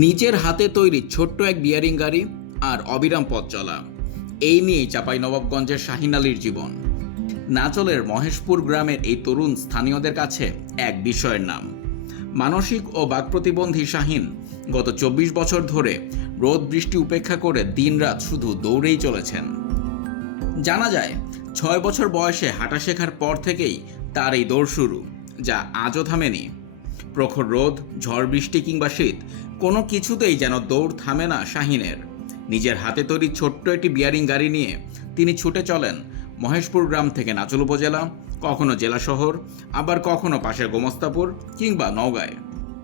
নিজের হাতে তৈরি ছোট্ট এক বিয়ারিং গাড়ি আর অবিরাম পথ চলা, এই নিয়েই চাঁপাইনবাবগঞ্জের শাহিন আলীর জীবন। নাচলের মহেশপুর গ্রামের এই তরুণ স্থানীয়দের কাছে এক বিষয়ের নাম। মানসিক ও বাক প্রতিবন্ধী শাহিন গত ২৪ বছর ধরে রোদ বৃষ্টি উপেক্ষা করে দিনরাত শুধু দৌড়েই চলেছেন। জানা যায় ৬ বছর বয়সে হাঁটা শেখার পর থেকেই তার এই দৌড় শুরু, যা আজও থামেনি। প্রখর রোদ, ঝড় বৃষ্টি কিংবা শীত, কোনো কিছুতেই যেন দৌড় থামে না শাহিনের। নিজের হাতে তৈরি ছোট্ট একটি বিয়ারিং গাড়ি নিয়ে তিনি ছুটে চলেন মহেশপুর গ্রাম থেকে নাচল উপজেলা, কখনো জেলা শহর, আবার কখনো পাশের গোমস্তাপুর কিংবা নওগাঁয়।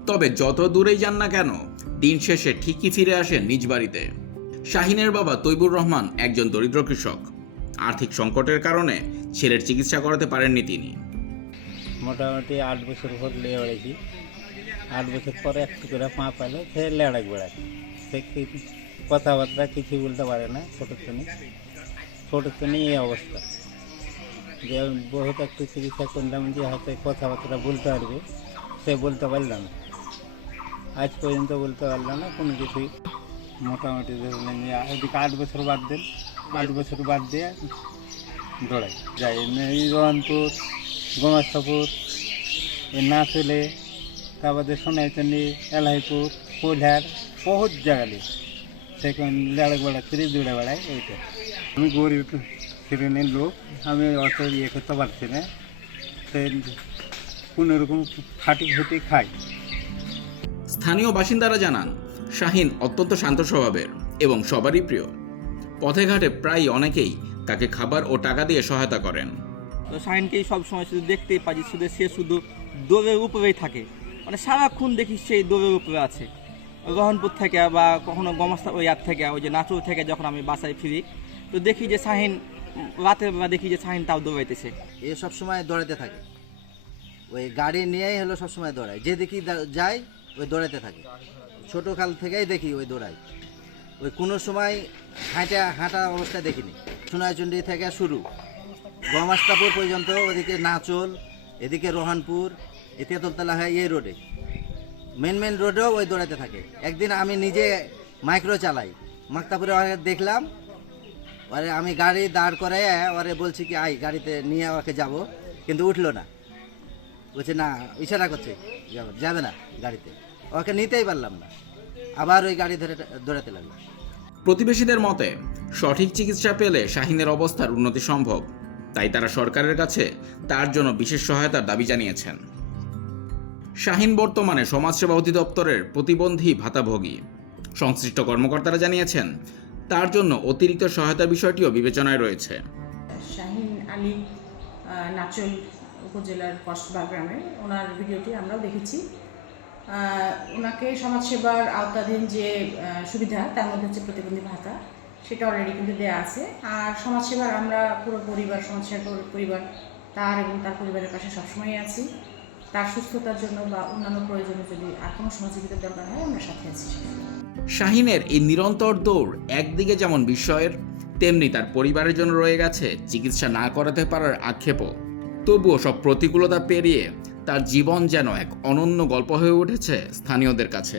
তবে যত দূরেই যান না কেন, দিন শেষে ঠিকই ফিরে আসেন নিজ বাড়িতে। শাহিনের বাবা তৈবুর রহমান একজন দরিদ্র কৃষক। আর্থিক সংকটের কারণে ছেলের চিকিৎসা করাতে পারেননি তিনি। মোটামুটি 8 বছর ভর লেগে বেড়েছি। 8 বছর পরে একটু করে পা পাইলো, ফের লেড়াক বেড়াচ্ছে। সে কথাবার্তা কিছু বলতে পারে না। ছোটোর জন্য এই অবস্থা, যে বহুত একটু চিকিৎসা করলাম যে হয়তো কথাবার্তা বলতে পারবে, সে বলতে পারলাম না। আজ পর্যন্ত বলতে পারলাম না কোনো কিছুই। মোটামুটি ধরলেন যে এদিকে 8 বছর বাদ দেন, 8 বছর বাদ দিয়ে দৌড়াই যাই এই রহনপুর, গোমস্তাপুর, এই নাচলে, তারপরে সোনাইচন্ডী, এলাহিপুর, কোলহার, বহুত জায়গায় সেখানে লেড়াক বেড়া ফিরে দৌড়ে বেড়াই। এইটা আমি গরিব শ্রেণীর লোক, আমি অত ইয়ে করতে পারছি না, সে কোনোরকম খাটি খাই। স্থানীয় বাসিন্দারা জানান, শাহিন অত্যন্ত শান্ত স্বভাবের এবং সবারই প্রিয়। পথে ঘাটে প্রায় অনেকেই তাকে খাবার ও টাকা দিয়ে সহায়তা করেন। তো শাহিনকেই সবসময় শুধু দেখতেই পাচ্ছি, সে শুধু দৌড়ের উপরেই থাকে, মানে সারাক্ষণ দেখি সেই দৌড়ের উপরে আছে। রহনপুর থেকে বা কখনো গমস্তা ওই ইয়ার থেকে, ওই যে নাচুর থেকে যখন আমি বাসায় ফিরি, তো দেখি যে শাহিন রাতের বেলা দেখি যে শাহিন তাও দৌড়াইতেছে। এ সবসময় দৌড়াতে থাকে, ওই গাড়ি নিয়েই হলো সবসময় দৌড়ায়, যে দেখি যায় ওই দৌড়াতে থাকে। ছোটো কাল থেকেই দেখি ওই দৌড়ায়, ওই কোনো সময় হাঁটা অবস্থায় দেখিনি। সোনাইচন্ডী থেকে শুরু গোমস্তাপুর পর্যন্ত, ওদিকে নাচল, এদিকে রোহানপুর, তেঁতুলতলা হয় এই রোডে, মেন রোডেও ওই দৌড়াতে থাকে। একদিন আমি নিজে মাইক্রো চালাই, মাক্তাপুরে দেখলাম, ওরে আমি গাড়ি দাঁড় করে ওরে বলছি কি আই গাড়িতে নিয়ে ওকে যাব, কিন্তু উঠলো না, বলছে না, ইশারা করছে যাবে না গাড়িতে, ওকে নিতেই পারলাম না, আবার ওই গাড়ি ধরে দৌড়াতে লাগলো। প্রতিবেশীদের মতে সঠিক চিকিৎসা পেলে শাহিনের অবস্থার উন্নতি সম্ভব, তাই তারা সরকারের কাছে তার জন্য বিশেষ সহায়তার দাবি জানিয়েছেন। শাহিন বর্তমানে সমাজসেবা অধিদপ্তরের প্রতিবন্ধী ভাতাভোগী। সংশ্লিষ্ট কর্মকর্তারা জানিয়েছেন, তার জন্য অতিরিক্ত সহায়তার বিষয়টিও বিবেচনায় রয়েছে। শাহিন আলী নাচল উপজেলার কসবা গ্রামে, ওনার ভিডিওটি আমরাও দেখেছি। ওনাকে সমাজসেবার আওতাধীন যে সুবিধা, তার মধ্যে হচ্ছে প্রতিবন্ধী ভাতা, সেটা অলরেডি কিন্তু দেওয়া আছে। আর সমাজসেবার আমরা পুরো পরিবার, সমাজসেবা পরিবার তার এবং তার পরিবারের পাশে সবসময়ই আছি। তার সুস্থতার জন্য বা অন্যান্য প্রয়োজনে যদি আর কোনো সহযোগিতার দরকার হয়, আমরা সাথে আছি। শাহিনের এই নিরন্তর দৌড় একদিকে যেমন বিস্ময়ের, তেমনি তার পরিবারের জন্য রয়ে গেছে চিকিৎসা না করাতে পারার আক্ষেপও। তবুও সব প্রতিকূলতা পেরিয়ে তার জীবন যেন এক অনন্য গল্প হয়ে উঠেছে স্থানীয়দের কাছে।